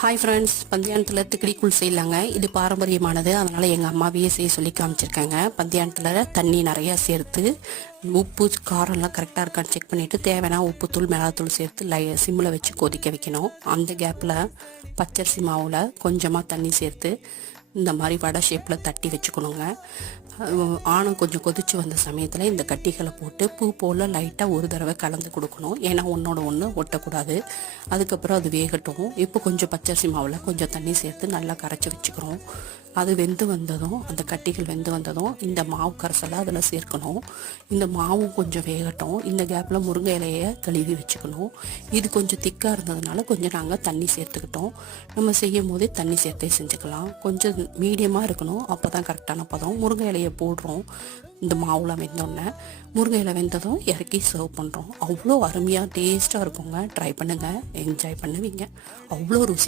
Hi friends பந்தயானத்தில் திக்கடிக்குள் செய்யலாங்க இது பாரம்பரியமானது. அதனால் எங்கள் அம்மாவையே செய்ய சொல்லி காமிச்சிருக்காங்க. பந்தயானத்தில் தண்ணி நிறையா சேர்த்து உப்பு காரம்லாம் கரெக்டாக இருக்கான்னு செக் பண்ணிவிட்டு தேவையான உப்புத்தூள் மிளகாத்தூள் சேர்த்து லை சிம்மில் வச்சு கொதிக்க வைக்கணும். அந்த கேப்பில் பச்சரிசி மாவில் கொஞ்சமாக தண்ணி சேர்த்து இந்த மாதிரி வடை ஷேப்பில் தட்டி வச்சுக்கணுங்க. ஆணம் கொஞ்சம் கொதிச்சு வந்த சமயத்தில் இந்த கட்டிகளை போட்டு பூ போல் லைட்டாக ஒரு தடவை கலந்து கொடுக்கணும். ஏன்னா ஒன்றோட ஒன்று ஒட்டக்கூடாது. அதுக்கப்புறம் அது வேகட்டும். இப்போ கொஞ்சம் பச்சரிசி மாவில் கொஞ்சம் தண்ணி சேர்த்து நல்லா கரைச்சி வச்சுக்கிறோம். அது வெந்து வந்ததும் அந்த கட்டிகள் வெந்து வந்ததும் இந்த மாவு கரைசலை அதில் சேர்க்கணும். இந்த மாவும் கொஞ்சம் வேகட்டும். இந்த கேப்பில் முருங்கை இலையை கழுவி வச்சுக்கணும். இது கொஞ்சம் திக்காக இருந்ததுனால கொஞ்சம் நாங்கள் தண்ணி சேர்த்துக்கிட்டோம். நம்ம செய்யும் போதே தண்ணி சேர்த்தே செஞ்சுக்கலாம். கொஞ்சம் மீடியமாக இருக்கணும். அப்போ தான் கரெக்டான பதம். முருங்கை இலையை போடுறோம். இந்த மாவுல வெந்தோடனே முருங்கை இலை வெந்ததும் இறக்கி சர்வ் பண்ணுறோம் அவ்வளோ அருமையாக டேஸ்ட்டாக இருக்குங்க. ட்ரை பண்ணுங்கள் என்ஜாய் பண்ணுவீங்க. அவ்வளோ ருசி